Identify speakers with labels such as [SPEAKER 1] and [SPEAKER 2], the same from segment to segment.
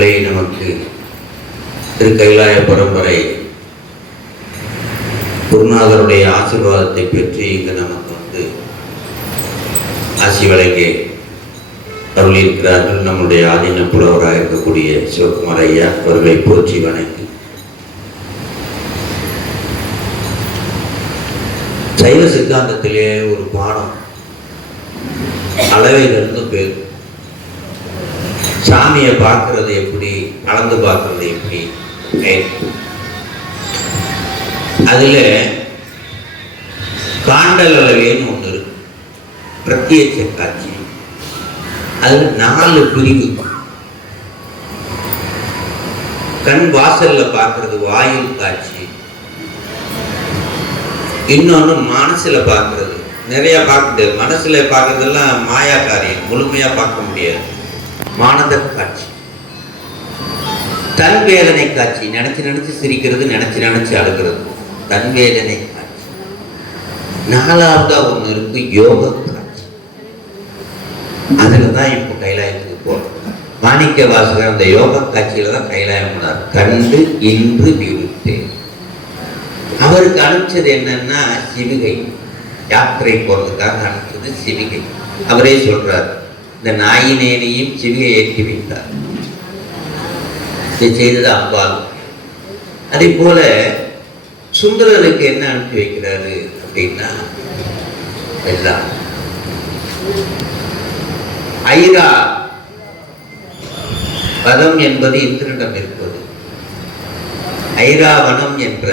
[SPEAKER 1] நமக்கு திரு கைலாய பரம்பரை குருநாதருடைய ஆசீர்வாதத்தை பெற்று இங்கு நமக்கு வந்து ஆசி வழங்கி அருளியிருக்கிறார்கள். நம்முடைய ஆதீன புலவராக இருக்கக்கூடிய சிவகுமார் ஐயா அவர்களை போற்றி வணங்கி. சைவ சித்தாந்தத்திலே ஒரு பாடம் அளவிலிருந்து பேர் சாமியை பார்க்கறது எப்படி? அளந்து பார்க்கறது எப்படி? அதில் அதுல காண்டல் அளவேன்னு ஒன்று இருக்கு. பிரத்யட்ச காட்சி. அது நாலு பிரிவு. கண் வாசல்ல பார்க்கறது வாயில் காட்சி. இன்னொன்னு மனசுல பார்க்கறது. நிறைய பார்க்க முடியாது. மனசுல பார்க்கறதெல்லாம் மாயா காரியம் முழுமையா பார்க்க முடியாது. மானத காட்சி. தன் வேதனை காட்சி. நினைச்சு நினைச்சு சிரிக்கிறது நினைச்சு நினைச்சு அழுகிறது. தன் வேதனை காட்சி. நாலாவதா ஒண்ணு இருக்கு யோக காட்சி. அதுல தான் இப்போ கைலாயத்துக்கு போறோம். மாணிக்க வாசகர் அந்த யோக காட்சியில தான் கைலாயம் பண்ணார் கண்டு இன்று விருத்தேன். அவருக்கு அனுப்பிச்சது என்னன்னா சிவிகை. யாத்திரை போறதுக்காக அனுப்பிச்சது சிவிகை. அவரே சொல்றாரு. இந்த நாயினேனையும் சிவிகை ஏற்றி வைத்தார். இதை செய்தது அம்பாள். அதே போல சுந்தரருக்கு என்ன அனுப்பி வைக்கிறாரு அப்படின்னா எல்லாம். ஐரா வதம் என்பது இந்திரனிடம் இருப்பது. ஐராவனம் என்ற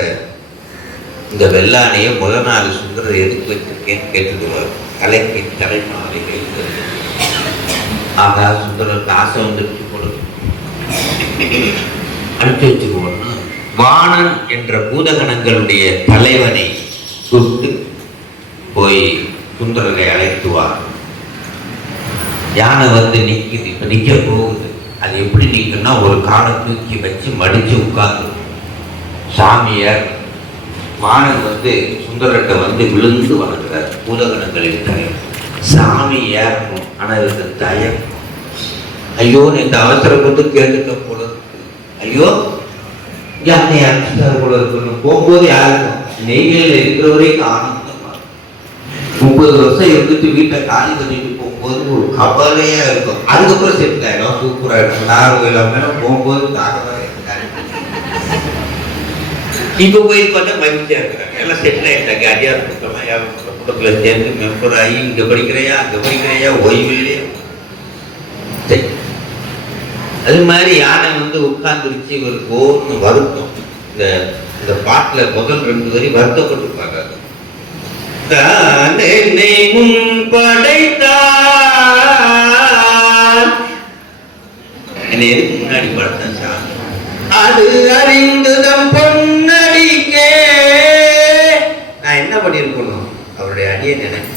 [SPEAKER 1] இந்த வெள்ளானையை முதல் நாள் சுந்தரர் எடுத்து வச்சிருக்கேன்னு கேட்டுடுவார் கலைக்கு தலைமாறி கேட்டு ஆகா சுந்தரருக்கு ஆசை வந்துருச்சு கொடுக்கும் அடுத்து வச்சுக்குவோம்னா வாணன் என்ற பூதகணங்களுடைய தலைவனை கூப்பிட்டு போய் சுந்தரரை அழைத்து வா. யானை வந்து நிக்குது இப்போ நிற்க போகுது. அது எப்படி நிற்குன்னா ஒரு காலை தூக்கி வச்சு மடித்து உட்காந்து சாமியார் வானன் வந்து சுந்தரத்தை வந்து விழுந்து வணங்குறார் பூதகணங்களின் தலைவர் சாமி ஏறணும் ஆனா இதுக்கு தயம் ஐயோ இந்த அவசரப்பட்டு கேட்டுக்க போல இருக்கு. ஐயோ யானை அடிச்சுட்டார் போல இருக்கணும் போகும்போது யாருக்கும் நெய்வேலியில் இருக்கிற வரைக்கும் ஆனந்தமா முப்பது வருஷம் இருந்துட்டு வீட்டை காலி பண்ணிட்டு போகும்போது ஒரு கவலையா இருக்கும். அதுக்கப்புறம் செட்டில் ஆயிடும். சூப்பரா இருக்கும். நாகர்கோயில் இல்லாமல் போகும்போது தாக்கமாக இப்போ இப்ப போய் பார்த்தா மகிழ்ச்சியா இருக்கிறாங்க. எல்லாம் செட்டில் ஆயிட்டாங்க. அடியார் கூட்டமா யாரும் குடும்பத்தில் சேர்ந்து மெம்பர் ஆகி இங்க படிக்கிறையா அங்க படிக்கிறையா ஓய்வு இல்லையா சரி. அது மாதிரி யானை வந்து உட்கார்ந்துருச்சு ஒரு கோர்னு வருத்தம். இந்த இந்த பாட்டுல முதல் ரெண்டு வரி வருத்தப்பட்டிருப்பாங்க தானே என்னை முன் படைத்தான் என்னை எதுக்கு முன்னாடி படுத்தேன் சாமி? அது அறிந்துதம் பொன்னடிக்கே. நான் என்ன பண்ணியிருக்கணும்? அவருடைய அடியை நினைச்சு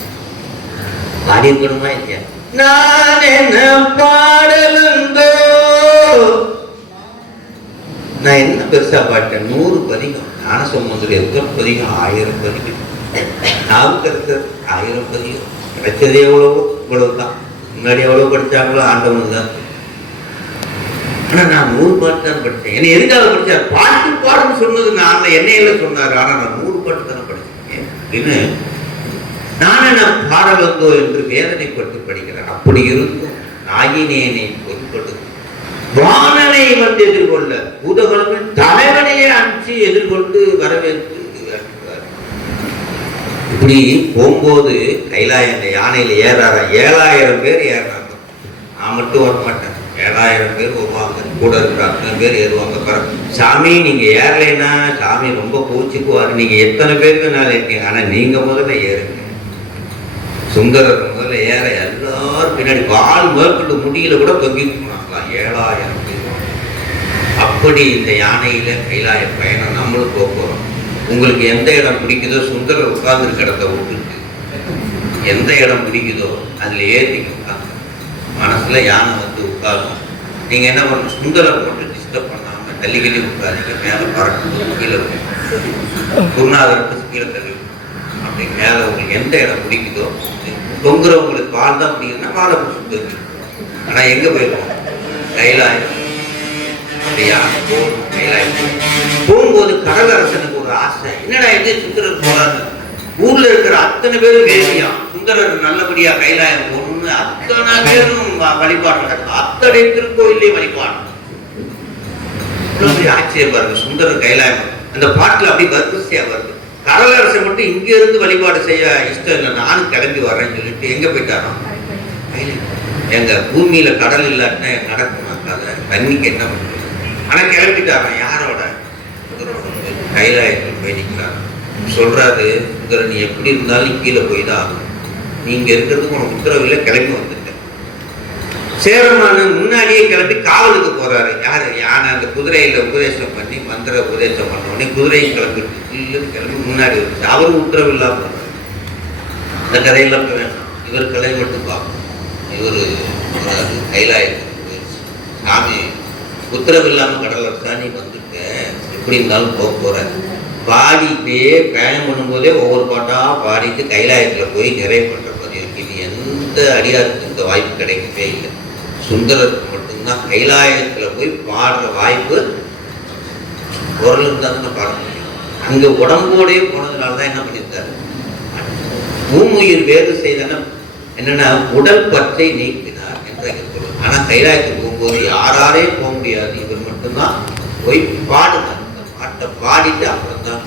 [SPEAKER 1] பாடியிருக்கணுமா இல்லையா? நான் என்ன பாடல் நான் என்ன பெருசா பாட்டேன்? நூறு பதிகம். ஞான சமுதிரம் எத்தனை பதிகம்? ஆயிரம் பதிகம். நாவுக்கு ஆயிரம் பதிகம். கிடைச்சது எவ்வளவோ? தான் முன்னாடி எவ்வளவு படிச்சாங்களோ ஆண்டவனுக்கு தான். ஆனால் ஆனா நான் நூறு பாட்டு தான் படித்தேன் என்னை எதுக்காக படித்தார் பாட்டு பாடுன்னு சொன்னது நான் என்னையில சொன்னார். ஆனா நான் நூறு பாட்டு தானே படித்தேன் அப்படின்னு நான் என்ன பாடலந்தோ என்று வேதனைப்பட்டு படிக்கிறேன். அப்படி இருந்தும் நாயினேனை பொருட்படுத்து வந்து எதிர்கொள்ள. பூதகலங்கள் தலைவனையே அனுப்பிச்சு எதிர்கொண்டு வரவேற்று இப்படி போகும்போது கைலாய இந்த யானையில ஏழாயிரம் பேர் ஏறாங்க. நான் மட்டும் வர மாட்டேன் ஏழாயிரம் பேர் வருவாங்க. கூட இருக்கிற அத்தனை பேர் ஏறுவாங்க. பர சாமி நீங்க ஏறலைன்னா சாமி ரொம்ப கோச்சுக்குவாரு. நீங்க எத்தனை பேர் வேணாலும் இருக்கீங்க ஆனா நீங்க முதல்ல ஏறுங்க. சுந்தரர் முதல்ல ஏற. எல்லாரும் பின்னாடி கால் மேற்கொண்டு முடியல கூட தொங்கிட்டு போனாங்களாம். ஏழாயிரம் அப்படி இந்த யானையில் கைலாய பயணம் நம்மளும் போக உங்களுக்கு எந்த இடம் பிடிக்குதோ சுந்தரர் உட்கார்ந்து இடத்த விட்டுட்டு. எந்த இடம் பிடிக்குதோ அதில் ஏறிங்க உட்காந்து மனசில் யானை வந்து உட்காரும். நீங்கள் என்ன பண்ணணும்? சுந்தரம் போட்டு டிஸ்டர்ப் பண்ணாமல் தள்ளி கள்ளி உட்காருங்க. மேலே பறக்கும். கீழே இருக்கும். குருநாதருக்கு கீழே தள்ளி அப்படி மேலே உங்களுக்கு எந்த இடம் பிடிக்குதோ தொங்குறவங்களுக்கு வால் தான் பிடிக்குதுன்னா வாழை பிடிச்சி எங்கே ஆனா போயிருக்கோம் கைலாயம். கைலாயம் போகும்போது கடலரசனுக்கு ஒரு ஆசை. என்னடா இது? சுந்தரர் போறாரு. ஊர்ல இருக்கிற அத்தனை பேரும் வேண்டியா சுந்தரர் நல்லபடியா கைலாயம் போகணும்னு அத்தனை பேரும் வழிபாடு நடக்கும் அத்தனை திருக்கோயிலே வழிபாடு. ஆச்சரியம் பாருங்க சுந்தரர் கைலாயம். அந்த பாட்டுல அப்படியே வரிசையா வருது. கடலரசன் மட்டும் இங்க இருந்து வழிபாடு செய்ய இஷ்டம் இல்லை. நானும் கிளம்பி வர்றேன்னு சொல்லிட்டு எங்க போயிட்டாராம். எங்க? பூமியில கடல் இல்லாட்டினா நடக்குமா கதை? தண்ணிக்கு என்ன பண்ணுறது? ஆனா கிளம்பிட்டாங்க யாரோட? சுந்தரோட போய் கைலாயத்தில் போய் நிற்கிறாராம் சொல்றாரு சுந்தரன் நீ எப்படி இருந்தாலும் கீழே போய் தான் ஆகும் நீங்க இருக்கிறதுக்கு உனக்கு உத்தரவில் கிளம்பி வந்துட்டேன். சேரமான முன்னாடியே கிளம்பி காவலுக்கு போறாரு. யாரு? யானை அந்த குதிரையில உபதேசம் பண்ணி மந்திர உபதேசம் பண்ண உடனே குதிரையும் கிளம்பிட்டு இல்லைன்னு கிளம்பி முன்னாடி வந்துச்சு அவரும் உத்தரவு இல்லாம போறாரு இந்த கதையெல்லாம் வேண்டாம். இவர் கலை மட்டும் பார்க்கணும் இவர் கைலாயத்துக்கு போயிடுச்சு சாமி உத்தரவு கடலில் கடல் நீ வந்துருக்க. எப்படி இருந்தாலும் போக போறாரு. பாடிட்டே பயணம் பண்ணும்போதே ஒவ்வொரு பாட்டாக பாடிட்டு கைலாயத்தில் போய் நிறைவு பண்ணுற பதிவு இது எந்த அடியாருக்கும் இந்த வாய்ப்பு கிடைக்கவே இல்லை. சுந்தரருக்கு மட்டும்தான். கைலாயத்தில் போய் பாடுற வாய்ப்பு குரல் இருந்தால் தான் பாட முடியும். அங்கே உடம்போடே போனதுனால தான் என்ன பண்ணியிருக்காரு பூமுயிர் வேறு செய்தன என்னென்னா உடல் பற்றை நீக்கினார் என்ற அங்கே ஆனால் கைலாயத்துக்கு போது யாராலே போக முடியாது. இவர் மட்டும்தான் போய் பாடுனார் அந்த பாட்டை பாடிட்டு அப்புறம் தான்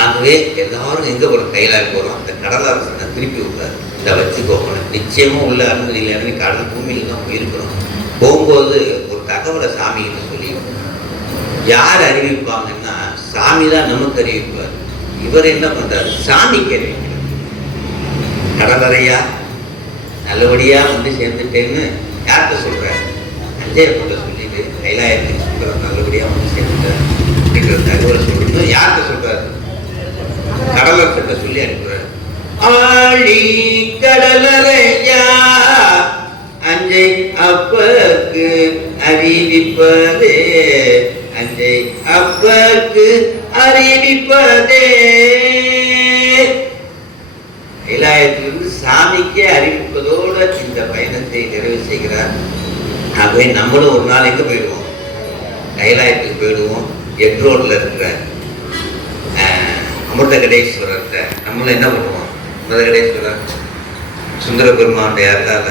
[SPEAKER 1] ஆகவே எல்லாரும் எங்க ஒரு கையிலாக போறோம். அந்த கடலரசனை திருப்பி விட்டார் இதை வச்சுக்கோங்க நிச்சயமாக உள்ள அனுமதியில் இறங்கி கடல் பூமியில் தான் போயிருக்கிறோம் போகும்போது ஒரு தகவலை சாமிகிட்ட சொல்லி யார் அறிவிப்பாங்கன்னா சாமி தான் நமக்கு அறிவிப்பார். இவர் என்ன பண்றாரு? சாமிக்கு அறிவிக்கிறார் கடலறையா நல்லபடியா வந்து சேர்ந்துட்டேன்னு யார்கிட்ட சொல்றாரு அஞ்சயப்பட்ட சொல்லிட்டு கைலாயத்துக்கு சொல்ற நல்லபடியா வந்து சேர்ந்துட்டார் அப்படிங்கிற தகவலை சொல்லணும் யார்கிட்ட சொல்றாரு? கடலர்கிட்ட சொல்லி அனுப்புறாரு. ஆழி கடலையா அஞ்சை அப்பக்கு அறிவிப்பதே அஞ்சை அப்பக்கு அறிவிப்பதே கைலாயத்திலிருந்து சாமிக்கே என்பதோடு இந்த பயணத்தை நிறைவு செய்கிறார். ஆகவே நம்மளும் ஒரு நாளைக்கு போயிடுவோம்? கைலாயத்துக்கு போயிடுவோம். எட்ரோட்ல இருக்கிற ஆஹ், அமிர்தகடேஸ்வரர்கிட்ட நம்மளும் என்ன பண்ணுவோம்? அமிர்தகடேஸ்வரர் சுந்தர பெருமானுடைய அருளால்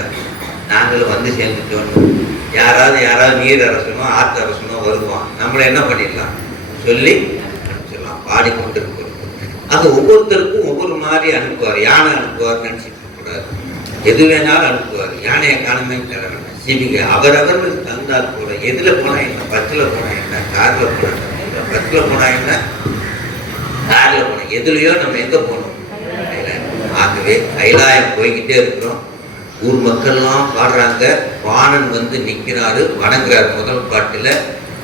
[SPEAKER 1] நாங்களும் வந்து சேர்ந்துட்டோம். யாராவது யாராவது நீர் அரசனோ ஆற்று அரசனோ வருவான் நம்மளை என்ன பண்ணிடலாம்? சொல்லி அனுப்பிச்சிடலாம். பாடிக்கொண்டு இருக்கோம் அது ஒவ்வொருத்தருக்கும் ஒவ்வொரு மாதிரி அனுப்புவார். யானை அனுப்புவார் நினச்சிட்டு எது வேணாலும் அனுப்புவார். யானையை காணமே தர வேண்டாம் சிவிங்க அவரவர்களுக்கு தந்தால் கூட எதில் போனால் என்ன? பஸ்ஸில் போனால் என்ன? காரில் போனா என்ன? பஸ்ஸில் போனால் என்ன? காரில் போனால் எதுலையோ நம்ம எங்கே போகணும் ஆகவே கைலாயம் போய்கிட்டே இருக்கிறோம். ஊர் மக்கள்லாம் பாடுறாங்க. வாணன் வந்து நிற்கிறாரு வணங்குறாரு முதல் பாட்டில்.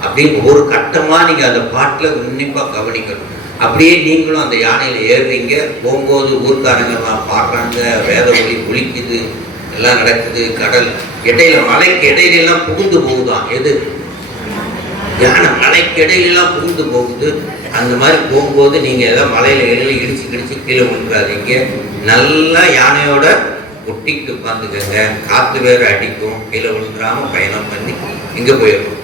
[SPEAKER 1] அப்படின்னு ஒரு கட்டமாக நீங்கள் அந்த பாட்டில் உன்னிப்பாக கவனிக்கணும். அப்படியே நீங்களும் அந்த யானையில ஏறுறீங்க. போகும்போது ஊர்க்காரங்கெல்லாம் எல்லாம் வேத ஒளி ஒழிக்குது எல்லாம் நடக்குது கடல் இடையில மலைக்கு இடையில எல்லாம் புகுந்து போகுதாம் எது? யானை மலைக்கு இடையில எல்லாம் புகுந்து போகுது. அந்த மாதிரி போகும்போது நீங்க ஏதாவது மலையில இடையில இடிச்சு கிடிச்சு கீழே விழுந்துடாதீங்க நல்லா யானையோட ஒட்டிக்கு உட்காந்துக்கங்க. காற்று வேறு அடிக்கும். கீழே விழுந்துடாமல் பயணம் பண்ணி இங்க போயிடணும்.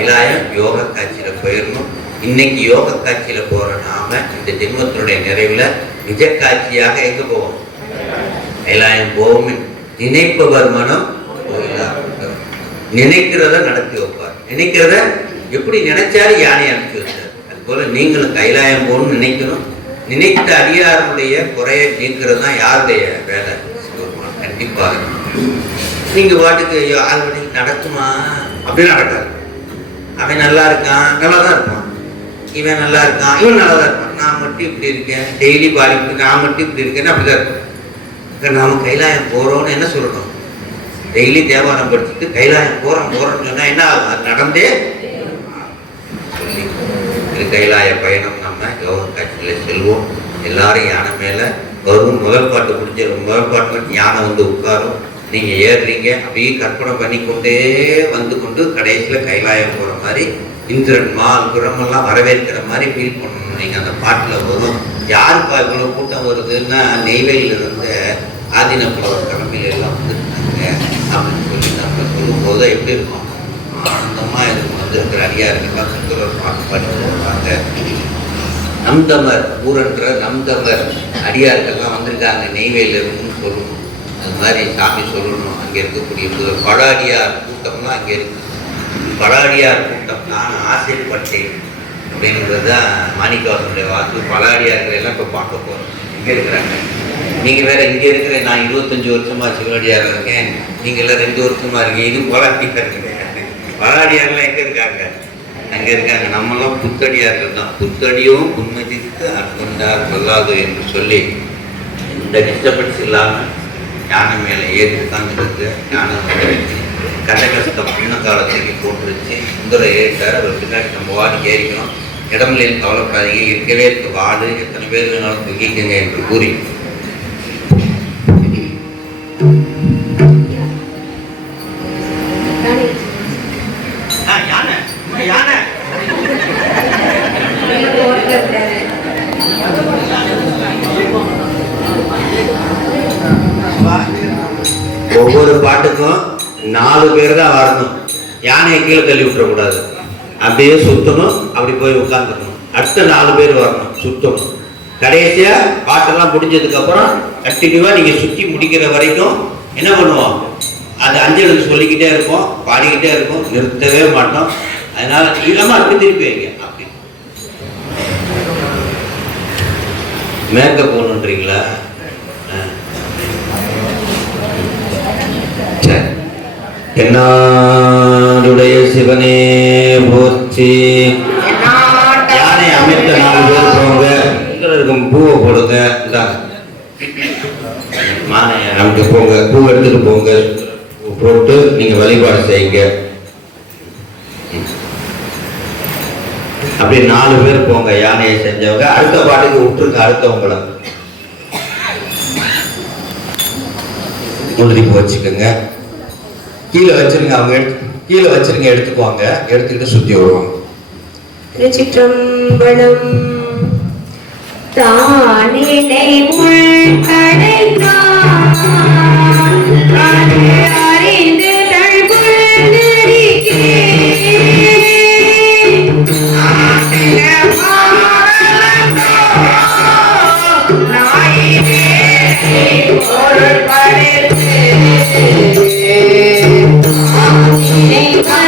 [SPEAKER 1] இலாயம் யோக காட்சியில் போயிடணும். இன்னைக்கு யோக காட்சியில் போகிற நாம இந்த ஜென்மத்தினுடைய நிறைவில் நிஜ காட்சியாக எங்க போவோம்? கைலாயம் போவோம் நினைப்பவர் மனம் கோயிலாக நினைக்கிறத நடத்தி வைப்பார். நினைக்கிறத எப்படி நினைச்சாரு? யானை அனுப்பி வச்சார் அது போல நீங்களும் கைலாயம் போகணும்னு நினைக்கணும். நினைத்த அடியாருடைய குறையை நீக்கிறது தான் யாருடைய வேலை? கண்டிப்பாக. நீங்க பாட்டுக்கு ஐயோ ஆல்ரெடி நடக்குமா? அப்படின்னு நடக்காது. அவன் நல்லா இருக்கான். நல்லா தான் இருப்பான். இவன் நல்லா இருக்கான் இவன் நல்லா தான் இருப்பான். நான் மட்டும் இப்படி இருக்கேன். டெய்லி பாடிட்டு நான் மட்டும் இப்படி இருக்கேன்னு அப்படிதான் இருக்கும். இப்போ நாம கைலாயம் போறோம்னு என்ன சொல்லணும்? டெய்லி தேவாரம் படிச்சுட்டு கைலாயம் போறோம் போறோம்னு சொன்னால் என்ன ஆகும்? அது நடந்தே இது கைலாய பயணம். நம்ம யோக காட்சியில் செல்வோம். எல்லாரும் யானை மேலே வரும். முதல் பாட்டு பிடிச்ச முதல் பாட்டு மட்டும் யானை வந்து உட்காரும். நீங்கள் ஏறுறீங்க. அப்படியே கற்பனை பண்ணி கொண்டே வந்து கொண்டு கடைசியில் கைலாயம் போகிற மாதிரி இந்திரன் மால் குரமெல்லாம் வரவேற்கிற மாதிரி ஃபீல் பண்ணணும். நீங்கள் அந்த பாட்டில் வரும். யாருக்கு இவ்வளோ கூட்டம் வருதுன்னா நெய்வேலியில இருந்த ஆதின புலவர் எல்லாம் வந்துருந்தாங்க அப்படின்னு சொல்லி நம்ம சொல்லும்போது எப்படி இருக்கும்? ஆனந்தமாக இதுக்கு வந்திருக்கிற அடியாருக்கெல்லாம் சுந்தரர் பாட்டு பாடி போடுறாங்க நம்தமர் ஊரன்ற நம்தமர் அடியாருக்கெல்லாம் வந்திருக்காங்க. நெய்வேலியில இருந்துன்னு சொல்லணும். அது மாதிரி சாமி சொல்லணும். அங்கே இருக்கக்கூடிய பழ அடியார் கூட்டம்லாம் அங்கே இருக்குது பலாடியார் கூட்டம். நான் ஆசைப்பட்டேன் அப்படிங்கிறது தான் மாணிக்கவாசனுடைய வாக்கு. பலாடியார்கள் எல்லாம் இப்போ பார்க்க போகிறோம் இங்கே இருக்கிறாங்க. நீங்கள் வேற இங்கே இருக்கிற நான் இருபத்தஞ்சி வருஷமாக சிவனடியார் இருக்கேன். நீங்கள் எல்லாம் ரெண்டு வருஷமாக இருக்கீங்க. இது பழாடியார் இருக்கீங்க பழாடியார்லாம் எங்கே இருக்காங்க? அங்கே இருக்காங்க. நம்மளாம் புத்தடியார்கள் தான். புத்தடியும் புன்மதித்து அற்புண்டார் சொல்லாது என்று சொல்லி இந்த டிஸ்டர்பன்ஸ் இல்லாமல் ஞானம் மேலே ஏறி உட்காந்துருக்கு யானை ஞானம் கட்ட கஷ்டம் முன்ன காலத்துக்கு போட்டுருச்சு சுந்தர ஏறிட்டார் அவர் பின்னாடி நம்ம வாடி ஏறிக்கணும். இடமில்லைன்னு கவலைப்படாதீங்க. இருக்கவே இருக்கு. வாடு. எத்தனை பேர் வேணாலும் தூக்கிக்கங்க என்று கூறி. ஒவ்வொரு பாட்டுக்கும் நாலு பேர் தான் வரணும். யானையை கீழே தள்ளி விட்டுறக்கூடாது. அப்படியே சுத்தணும் அப்படி போய் உட்காந்துக்கணும் அடுத்த நாலு பேர் வரணும் சுத்தணும். கடைசியாக பாட்டெல்லாம் முடிஞ்சதுக்கப்புறம் கண்டினியூவாக நீங்கள் சுற்றி முடிக்கிற வரைக்கும் என்ன பண்ணுவோம்? அது அஞ்சலுக்கு சொல்லிக்கிட்டே இருப்போம் பாடிக்கிட்டே இருப்போம் நிறுத்தவே மாட்டோம். அதனால இல்லாமல் அப்படி திருப்பி வைங்க அப்படி. மேற்க போகணுன்றீங்களா? சரி. என்னாருடைய சிவனே போற்றி. யானை அமைத்த நாலு பேர் போங்க. இருக்கும் பூவை போடுங்க. மானை நமக்கு போங்க. பூ எடுத்துட்டு போங்க. போட்டு நீங்க வழிபாடு செய்யுங்க. அப்படி அப்படியே நாலு பேர் போங்க. யானையை செஞ்சவங்க. அடுத்த பாட்டுக்கு விட்டுருங்க. அடுத்தவங்களை. முந்திரி போச்சுக்கோங்க. கீழே வச்சிருங்க அவங்க எடுத்து கீழே வச்சிருங்க எடுத்துக்குவாங்க. எடுத்துக்கிட்டு சுத்தி வருவாங்க.
[SPEAKER 2] திருச்சிற்றம்பலம் தானிலை உள்கடைந்தான் அது அறிந்து Thank you.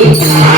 [SPEAKER 2] Thank you.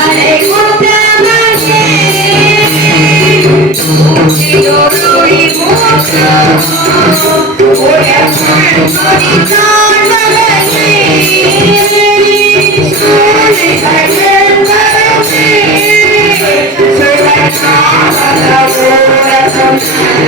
[SPEAKER 2] Thank you.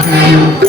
[SPEAKER 2] I'm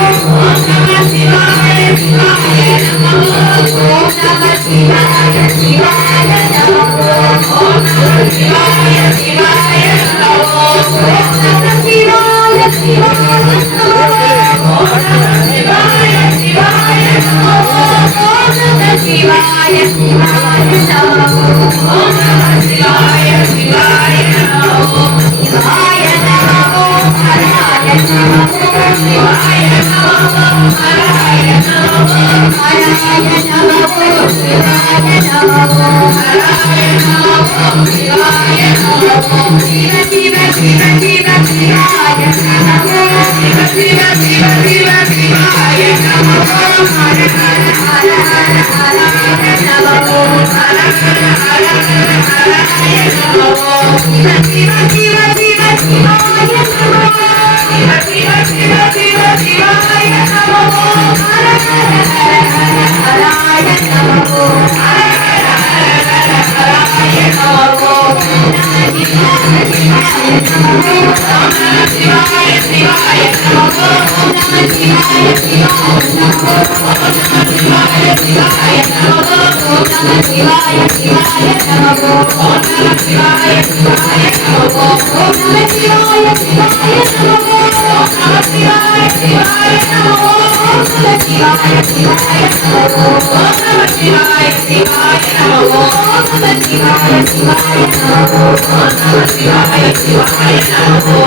[SPEAKER 2] Amen. శివాయ శివాయ నమో ఓం శివాయ శివాయ నమో ఓం శివాయ శివాయ నమో ఓం శివాయ శివాయ నమో